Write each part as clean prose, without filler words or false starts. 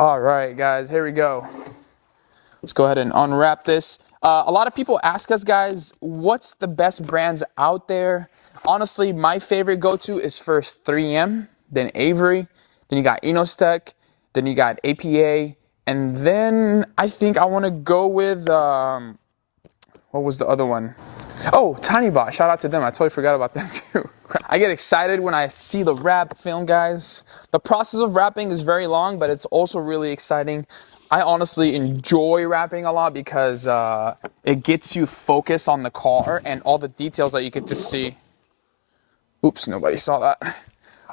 All right, guys, here we go. Let's go ahead and unwrap this. A lot of people ask us, guys, what's the best brands out there? Honestly, my favorite go-to is first 3M, then Avery, then you got Inostech, then you got APA, and then I think I want to go with, what was the other one? Oh, TinyBot, shout out to them. I totally forgot about them too. I get excited when I see the wrap film, guys. The process of wrapping is very long, but it's also really exciting. I honestly enjoy wrapping a lot because it gets you focused on the car and all the details that you get to see. Oops, nobody saw that.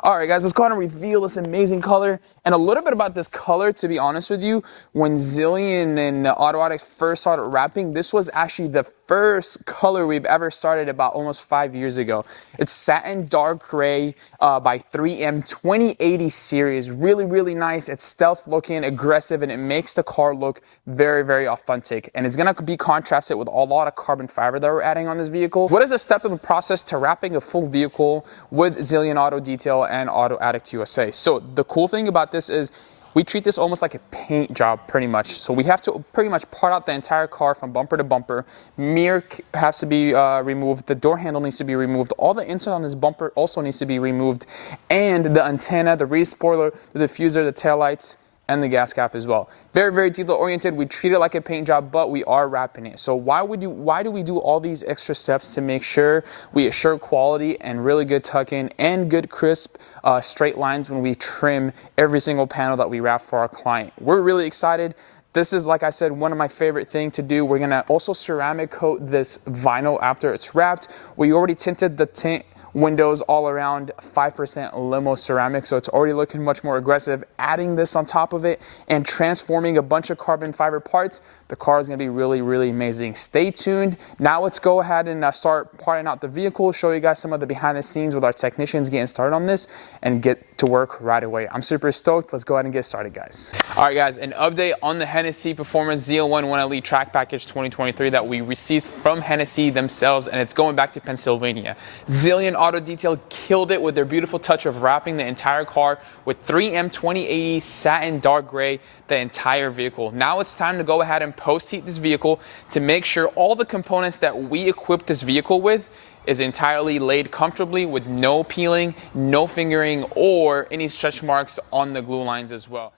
All right, guys, let's go ahead and reveal this amazing color. And a little bit about this color, to be honest with you, when Zillion and Autoaddicts first started wrapping, this was actually the first color we've ever started about almost 5 years ago. It's satin dark gray by 3M 2080 series. Really, really nice. It's stealth looking, aggressive, and it makes the car look very, very authentic. And it's gonna be contrasted with a lot of carbon fiber that we're adding on this vehicle. What is the step of the process to wrapping a full vehicle with Zillion Auto Detail and AutoAddictUSA? So the cool thing about this is we treat this almost like a paint job pretty much. So we have to pretty much part out the entire car from bumper to bumper. Mirror has to be removed. The door handle needs to be removed. All the insert on this bumper also needs to be removed. And the antenna, the rear spoiler, the diffuser, the taillights, and the gas cap as well. Very, very detail oriented. We treat it like a paint job, but we are wrapping it. So why do we do all these extra steps to make sure we assure quality and really good tuck-in and good crisp straight lines when we trim every single panel that we wrap for our client? We're really excited. This is, like I said, one of my favorite things to do. We're gonna also ceramic coat this vinyl after it's wrapped. We already tinted the tint windows all around 5% limo ceramic, so it's already looking much more aggressive. Adding this on top of it and transforming a bunch of carbon fiber parts, the car is going to be really, really amazing. Stay tuned. Now let's go ahead and start parting out the vehicle, show you guys some of the behind the scenes with our technicians getting started on this, and get to work right away. I'm super stoked. Let's go ahead and get started, guys. All right, guys, an update on the Hennessey Performance ZL1 1LE Track Package 2023 that we received from Hennessey themselves, and it's going back to Pennsylvania. Zillion Auto Detail killed it with their beautiful touch of wrapping the entire car with 3M 2080 satin dark gray, the entire vehicle. Now it's time to go ahead and post-heat this vehicle to make sure all the components that we equipped this vehicle with is entirely laid comfortably with no peeling, no fingering, or any stretch marks on the glue lines as well.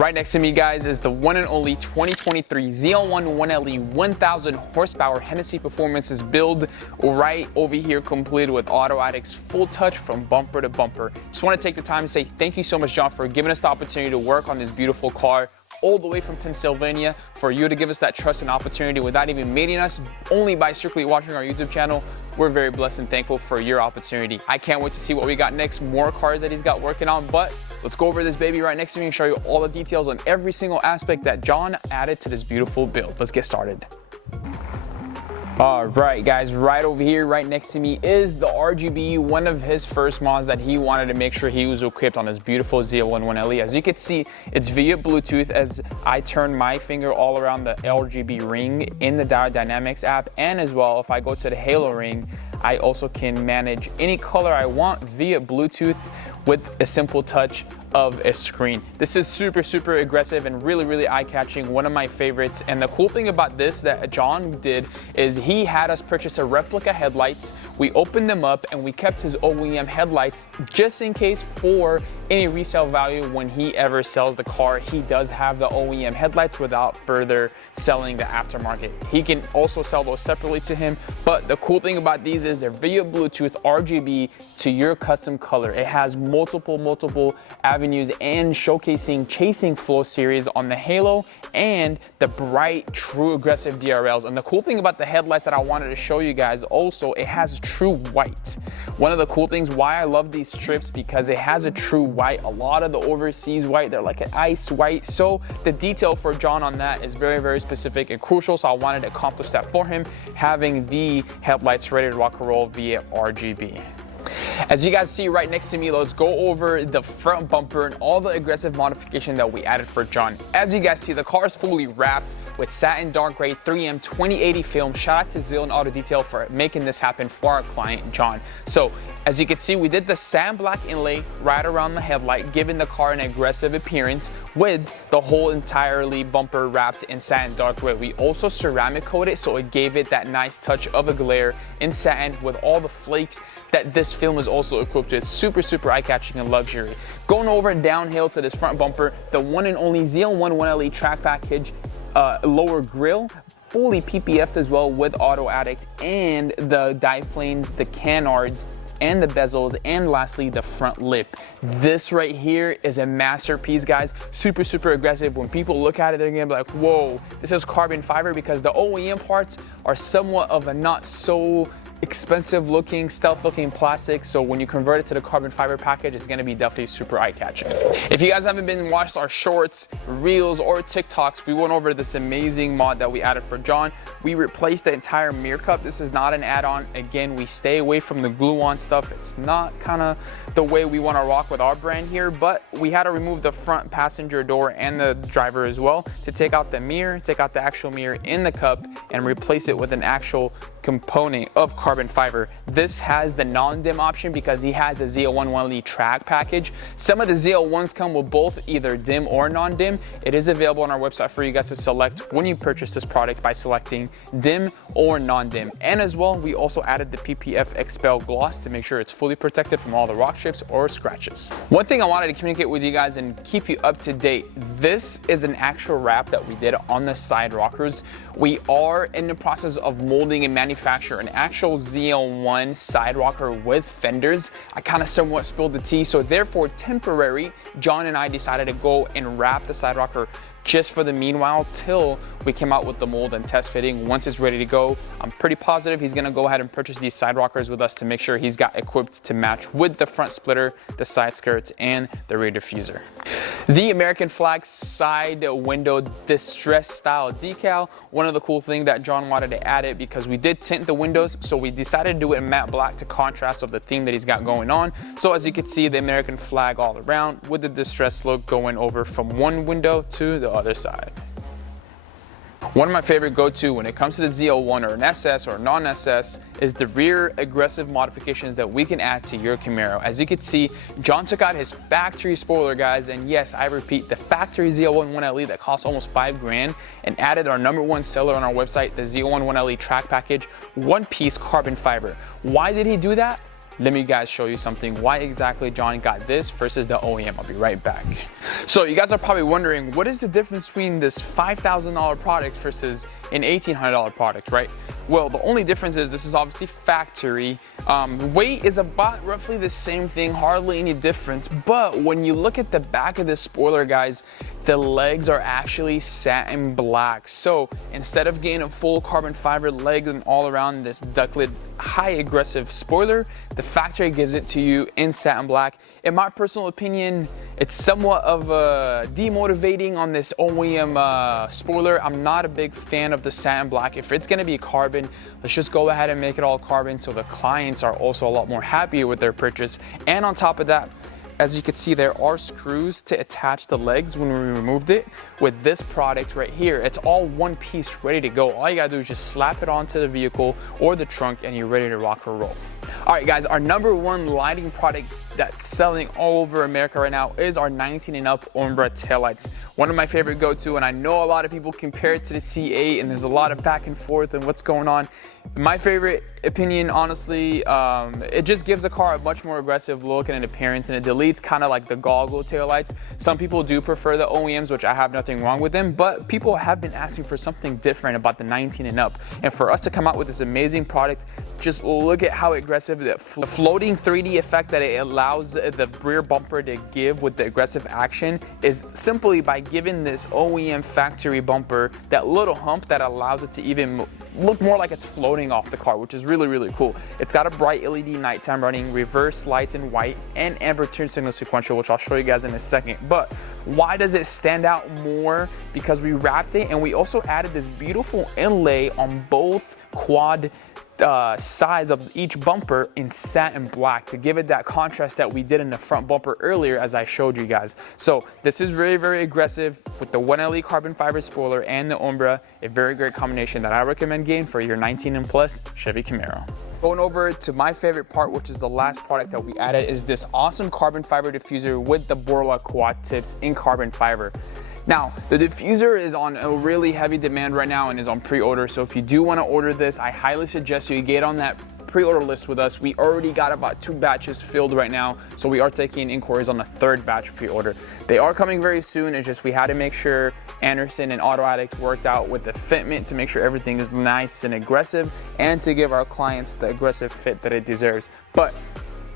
Right next to me, guys, is the one and only 2023 ZL1 1LE 1000 horsepower Hennessey Performances build right over here, completed with AutoAddicts full touch from bumper to bumper. Just want to take the time to say thank you so much, John, for giving us the opportunity to work on this beautiful car all the way from Pennsylvania, for you to give us that trust and opportunity without even meeting us, only by strictly watching our YouTube channel. We're very blessed and thankful for your opportunity. I can't wait to see what we got next, more cars that he's got working on, but let's go over this baby right next to me and show you all the details on every single aspect that John added to this beautiful build. Let's get started. All right, guys, right over here, right next to me is the RGB, one of his first mods that he wanted to make sure he was equipped on this beautiful ZL1 1LE. As you can see, it's via Bluetooth as I turn my finger all around the RGB ring in the Diode Dynamics app, and as well, if I go to the Halo ring, I also can manage any color I want via Bluetooth with a simple touch of a screen. This is super, super aggressive and really, really eye-catching, one of my favorites. And the cool thing about this that John did is he had us purchase a replica headlights. We opened them up and we kept his OEM headlights just in case for any resale value when he ever sells the car. He does have the OEM headlights without further selling the aftermarket. He can also sell those separately to him, but the cool thing about these is they're via Bluetooth RGB to your custom color. It has multiple avenues and showcasing Chasing Flow series on the Halo and the bright, true aggressive DRLs. And the cool thing about the headlights that I wanted to show you guys also, it has true white. One of the cool things why I love these strips, because it has a true white. A lot of the overseas white, they're like an ice white. So the detail for John on that is very, very specific and crucial. So I wanted to accomplish that for him, having the headlights ready to rock and roll via RGB. As you guys see right next to me, let's go over the front bumper and all the aggressive modification that we added for John. As you guys see, the car is fully wrapped with satin dark gray 3M 2080 film. Shout out to Zeal and Auto Detail for making this happen for our client, John. So as you can see, we did the satin black inlay right around the headlight, giving the car an aggressive appearance with the whole entirely bumper wrapped in satin dark gray. We also ceramic coated it, so it gave it that nice touch of a glare in satin with all the flakes that this film is also equipped with. Super, super eye-catching and luxury. Going over downhill to this front bumper, the one and only ZL1 1LE track package, lower grille, fully PPF'd as well with Auto Addict, and the dive planes, the canards, and the bezels, and lastly the front lip. This right here is a masterpiece, guys. Super, super aggressive. When people look at it, they're gonna be like, whoa, this is carbon fiber, because the OEM parts are somewhat of a not so expensive looking, stealth looking plastic. So when you convert it to the carbon fiber package, it's gonna be definitely super eye catching. If you guys haven't been watched our shorts, reels, or TikToks, we went over this amazing mod that we added for John. We replaced the entire mirror cup. This is not an add-on. Again, we stay away from the glue-on stuff. It's not kind of the way we want to rock with our brand here, but we had to remove the front passenger door and the driver as well to take out the mirror, take out the actual mirror in the cup, and replace it with an actual component of carbon fiber. This has the non-dim option because he has the ZL1 1LE track package. Some of the ZL1s come with both either dim or non-dim. It is available on our website for you guys to select when you purchase this product by selecting dim or non-dim. And as well, we also added the PPF Expel gloss to make sure it's fully protected from all the rock chips or scratches. One thing I wanted to communicate with you guys and keep you up to date, this is an actual wrap that we did on the side rockers. We are in the process of molding and manufacture an actual ZL1 side rocker with fenders. I kind of somewhat spilled the tea, so therefore temporary, John and I decided to go and wrap the side rocker just for the meanwhile till we came out with the mold and test fitting. Once it's ready to go, I'm pretty positive he's gonna go ahead and purchase these side rockers with us to make sure he's got equipped to match with the front splitter, the side skirts, and the rear diffuser. The American flag side window distress style decal. One of the cool things that John wanted to add it because we did tint the windows, so we decided to do it in matte black to contrast of the theme that he's got going on. So as you can see, the American flag all around with the distress look going over from one window to the other side. One of my favorite go-to when it comes to the ZL1 or an SS or non-SS is the rear aggressive modifications that we can add to your Camaro. As you can see, John took out his factory spoiler, guys, and yes, I repeat, the factory ZL1 1LE that costs almost $5 grand, and added our #1 seller on our website, the ZL1 1LE track package, one-piece carbon fiber. Why did he do that? Let me guys show you something why exactly John got this versus the OEM. I'll be right back. So you guys are probably wondering, what is the difference between this $5,000 product versus an $1,800 product, right? Well, the only difference is this is obviously factory. Weight is about roughly the same thing, hardly any difference. But when you look at the back of this spoiler, guys, the legs are actually satin black. So instead of getting a full carbon fiber leg and all around this ductlet high aggressive spoiler, the factory gives it to you in satin black. In my personal opinion, it's somewhat of demotivating on this OEM spoiler. I'm not a big fan of the satin black. If it's gonna be carbon, let's just go ahead and make it all carbon so the clients are also a lot more happier with their purchase. And on top of that, as you can see, there are screws to attach the legs when we removed it. With this product right here, it's all one piece ready to go. All you gotta do is just slap it onto the vehicle or the trunk and you're ready to rock or roll. All right, guys, our #1 lighting product that's selling all over America right now is our 19 and up UMBRA taillights. One of my favorite go-to, and I know a lot of people compare it to the C8 and there's a lot of back and forth and what's going on. My favorite opinion, honestly, it just gives the car a much more aggressive look and an appearance, and it deletes kind of like the goggle taillights. Some people do prefer the OEMs, which I have nothing wrong with them, but people have been asking for something different about the 19 and up. And for us to come out with this amazing product, just look at how aggressive the floating 3D effect that it allows the rear bumper to give with the aggressive action is simply by giving this OEM factory bumper that little hump that allows it to even look more like it's floating off the car, which is really, really cool. It's got a bright LED nighttime running, reverse lights in white, and amber turn signal sequential, which I'll show you guys in a second. But why does it stand out more? Because we wrapped it and we also added this beautiful inlay on both quad sides of each bumper in satin black to give it that contrast that we did in the front bumper earlier, as I showed you guys. So this is very, very aggressive with the 1LE carbon fiber spoiler and the UMBRA, a very great combination that I recommend getting for your 19 and plus Chevy Camaro. Going over to my favorite part, which is the last product that we added, is this awesome carbon fiber diffuser with the Borla quad tips in carbon fiber. Now, the diffuser is on a really heavy demand right now and is on pre-order. So if you do want to order this, I highly suggest you get on that pre-order list with us. We already got about 2 batches filled right now. So we are taking inquiries on the 3rd batch pre-order. They are coming very soon. It's just we had to make sure Anderson and Auto Addict worked out with the fitment to make sure everything is nice and aggressive and to give our clients the aggressive fit that it deserves. But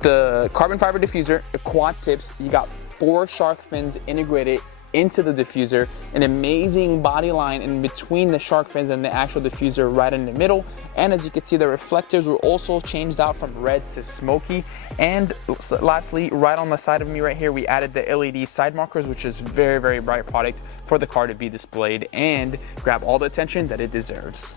the carbon fiber diffuser, the quad tips, you got 4 shark fins integrated into the diffuser, an amazing body line in between the shark fins and the actual diffuser right in the middle. And as you can see, the reflectors were also changed out from red to smoky. And lastly, right on the side of me right here, we added the LED side markers, which is very, very bright product for the car to be displayed and grab all the attention that it deserves.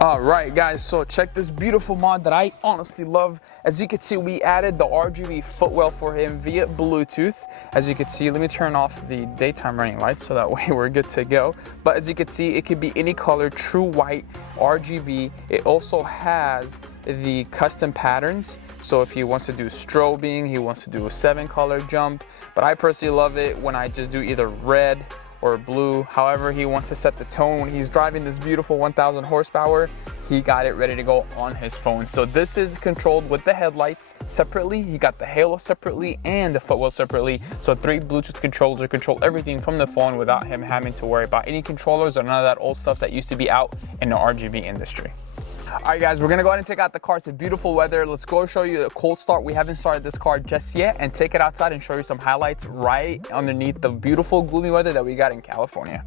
All right, guys, so check this beautiful mod that I honestly love. As you can see, we added the RGB footwell for him via Bluetooth. As you can see, let me turn off the daytime running lights so that way we're good to go. But as you can see, it could be any color, true white, RGB. It also has the custom patterns. So if he wants to do strobing, he wants to do a 7-color jump. But I personally love it when I just do either red or blue, however he wants to set the tone. When he's driving this beautiful 1000 horsepower, he got it ready to go on his phone. So this is controlled with the headlights separately. He got the halo separately and the footwell separately. So 3 Bluetooth controllers to control everything from the phone without him having to worry about any controllers or none of that old stuff that used to be out in the RGB industry. All right, guys, we're gonna go ahead and take out the car. It's a beautiful weather. Let's go show you a cold start. We haven't started this car just yet, and take it outside and show you some highlights right underneath the beautiful gloomy weather that we got in California.